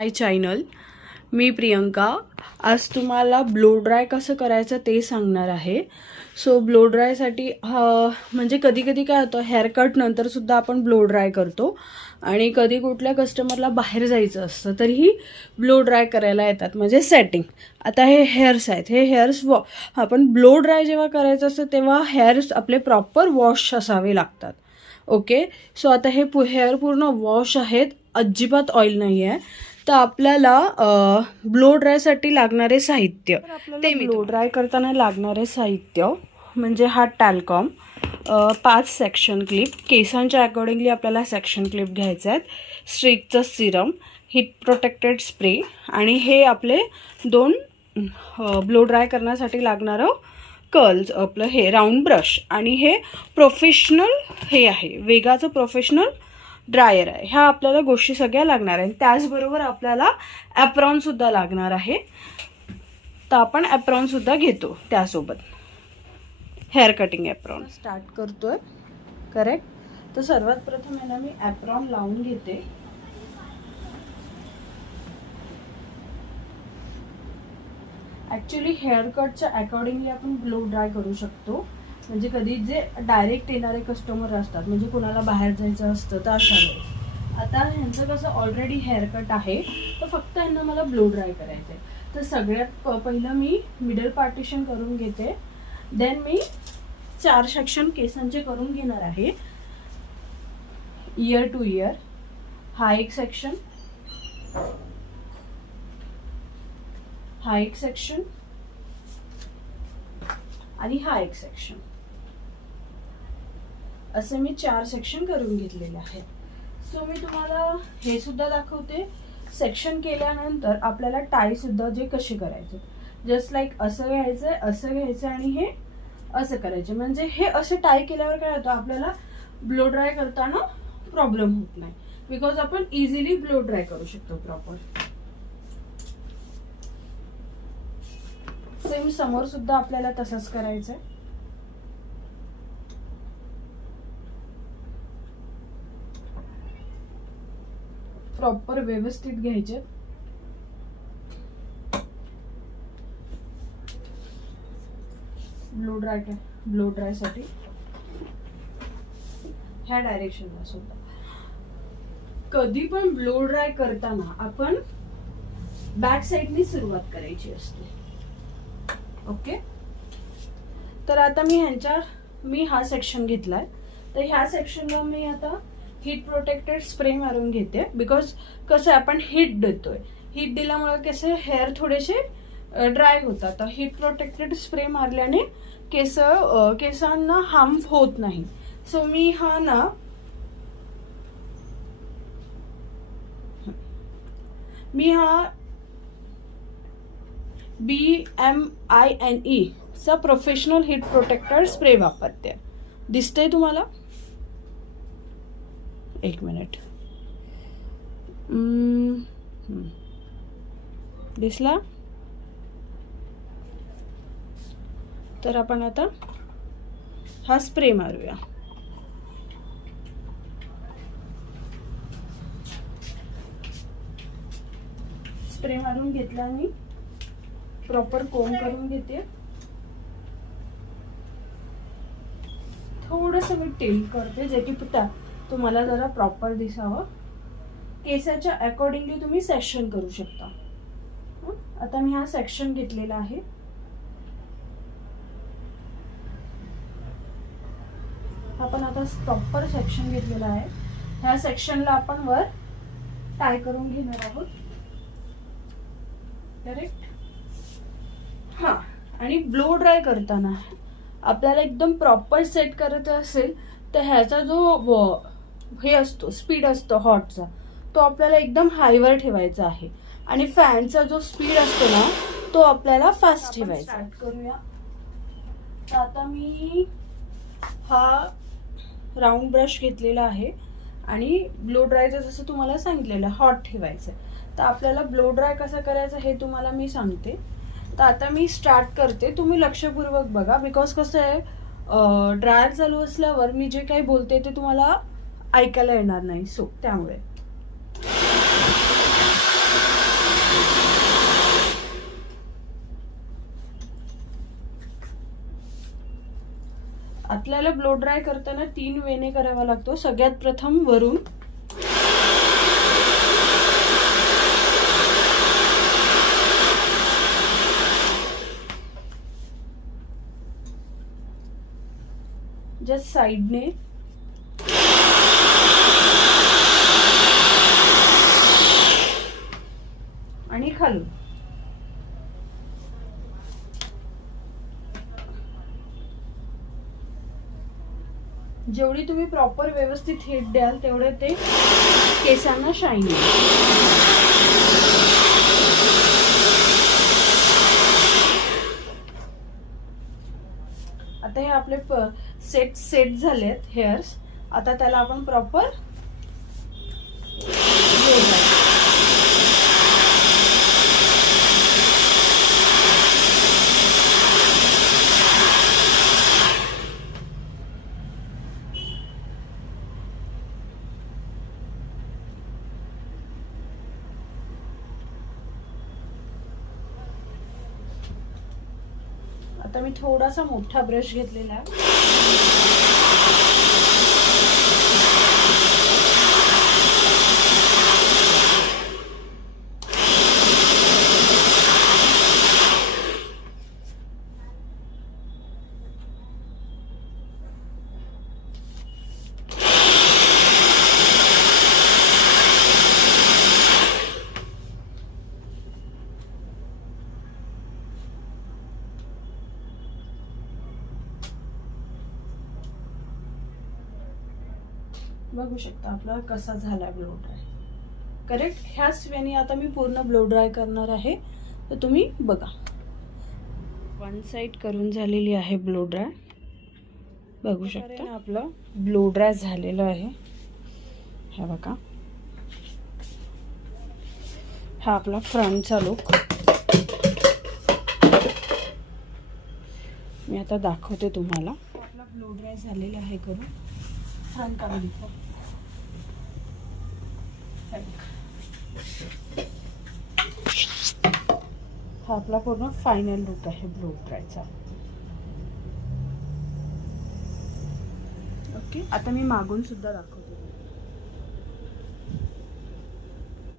माय channel. मी प्रियंका. आज तुम्हाला blow dry कसं करायचं ते सांगणार आहे. सो ब्लो ड्रायसाठी म्हणजे कधी कधी काय होतं हेअरकट नंतरसुद्धा आपण ब्लो ड्राय करतो. आणि कधी कुठल्या कस्टमरला बाहेर जायचं असतं तरीही ब्लो ड्राय करायला येतात. म्हणजे सेटिंग आता हे हेअर्स आहेत. हे हेअर्स वॉ आपण ब्लो ड्राय जेव्हा करायचं असतं तेव्हा हेअर्स आपले प्रॉपर वॉश असावे लागतात. ओके सो आता हे पु हेअर पूर्ण वॉश आहेत. अजिबात ऑइल नाही आहे तर आपल्याला ब्लो ड्रायसाठी लागणारे साहित्य. ते ब्लो ड्राय करताना लागणारे साहित्य म्हणजे हा टॅल्कॉम पाच सेक्शन क्लिप केसांच्या अकॉर्डिंगली आपल्याला सेक्शन क्लिप घ्यायचे आहेत. स्ट्रिकचं सिरम हिट प्रोटेक्टेड स्प्रे आणि हे आपले दोन ब्लो ड्राय करण्यासाठी लागणारं कर्ल्स आपलं हे राऊंड ब्रश आणि हे प्रोफेशनल हे आहे. वेगाचं प्रोफेशनल ड्रायर आहे. ह्या आपल्याला गोष्टी सगळ्या लागणार आहेत. त्याचबरोबर आपल्याला ॲप्रॉनसुद्धा लागणार आहे. तर आपण ॲप्रॉनसुद्धा घेतो त्यासोबत. हेअर कटिंग ॲप्रॉन स्टार्ट करतोय. करेक्ट तर सर्वात प्रथम आहे ना मी ॲप्रॉन लावून घेते. ॲक्च्युली हेअर कटच्या अकॉर्डिंगली आपण ब्लो ड्राय करू शकतो. म्हणजे कधी जे डायरेक्ट येणारे कस्टमर असतात म्हणजे कुणाला बाहेर जायचं असतं तर अशा वेळेस. आता ह्यांचं कसं ऑलरेडी हेअरकट आहे तर फक्त ह्यांना मला ब्लो ड्राय करायचं आहे तर सगळ्यात पहिलं मी मिडल पार्टिशन करून घेते. देन मी चार सेक्शन केसांचे करून घेणार आहे. इयर टू इयर हा एक सेक्शन हा एक सेक्शन आणि हा एक सेक्शन असे मी चार सेक्शन करून घेतलेले आहेत. सो मी तुम्हाला हे सुद्धा दाखवते. सेक्शन केल्यानंतर आपल्याला टाय सुद्धा जे कसे करायचे. जस्ट लाईक असं घ्यायचंय असं घ्यायचं आणि हे असं करायचे. म्हणजे हे असं टाय केल्यावर काय होतं? आपल्याला ब्लो ड्राय करताना प्रॉब्लेम होत नाही. बिकॉज आपण इझिली ब्लो ड्राय करू शकतो प्रॉपर सेम समोर सुद्धा आपल्याला तसंच करायचंय. प्रॉपर व्यवस्थित घ्यायचे. ब्लो ड्राय ब्लो ड्रायसाठी. ह्या डायरेक्शनला सुद्धा. कधी पण ब्लो ड्राय करताना आपण बॅक साईडनी सुरुवात करायची असते. ओके तर आता मी ह्यांच्या मी हा सेक्शन घेतलाय. तर ह्या सेक्शनला मी आता हीट प्रोटेक्टेड स्प्रे मारून घेते. बिकॉज कसं आहे आपण हीट देतोय. हीट दिल्यामुळे कसे हेअर थोडेसे ड्राय होतात. हीट प्रोटेक्टेड स्प्रे मारल्याने केस केसांना हार्म होत नाही. सो मी हा ना मी हा B M I N E चा प्रोफेशनल हीट प्रोटेक्टर स्प्रे वापरते. दिसतंय तुम्हाला? एक मिनिट. हम्म, दिसला? तर आपण आता हा स्प्रे मारूया. स्प्रे मारून घेतला मी. प्रॉपर कोम करून घेते. थोडस मी टिल करते जे की त्या तुम्हाला जरा प्रॉपर दिसावं. केसाच्या अकॉर्डिंगली तुम्ही सेक्शन करू शकता. आता मी हा सेक्शन घेतलेला आहे. आपण आता प्रॉपर सेक्शन घेतलेला आहे. ह्या सेक्शनला आपण वर टाय करून घेणार आहोत. करेक्ट हा आणि ब्लो ड्राय करताना आपल्याला एकदम प्रॉपर सेट करायचं असेल तर ह्याचा जो व- हे असतो स्पीड असतो हॉटचा तो आपल्याला एकदम हायवर ठेवायचा आहे. आणि फॅनचा जो स्पीड असतो ना तो आपल्याला फास्ट ठेवायचा स्टार्ट करूया. आता मी हा राऊंड ब्रश घेतलेला आहे. आणि ब्लो ड्रायचं जसं तुम्हाला सांगितलेलं हॉट ठेवायचं तर आपल्याला ब्लो ड्राय कसं करायचं हे तुम्हाला मी सांगते. तर आता मी स्टार्ट करते. तुम्ही लक्षपूर्वक बघा. बिकॉज कसं आहे ड्रायर चालू असल्यावर मी जे काही बोलते ते तुम्हाला ऐकायला येणार नाही. सो त्यामुळे. आपल्याला ब्लो ड्राय करताना तीन वेने करावा लागतो. सगळ्यात प्रथम वरून. जस्ट साईडने आणि जेवढी तुम्ही प्रॉपर व्यवस्थित हिट द्याल तेवढे ते केसांना शाईन आता हे आपले सेट सेट झालेत हेअर्स आता त्याला आपण प्रॉपर आता मी थोडासा मोठा ब्रश घेतलेला. आहे बघू शकता आपला कसा झाला ब्लो ड्राय करेक्ट ह्याच वेनी आता मी पूर्ण ब्लो ड्राय करणार आहे. तर तुम्ही बघा. वन साईड करून झालेली आहे ब्लो ड्राय बघू शकता. आपलं ब्लो ड्राय झालेलं आहे. हा बघा. हा आपला फ्रंटचा लुक मी आता दाखवते तुम्हाला. आपला ब्लो ड्राय झालेला आहे करून. फ्रंट काढून. हा आपला पूर्ण फायनल लुक आहे ब्लो ड्रायचा ओके आता मी मागून सुद्धा दाखव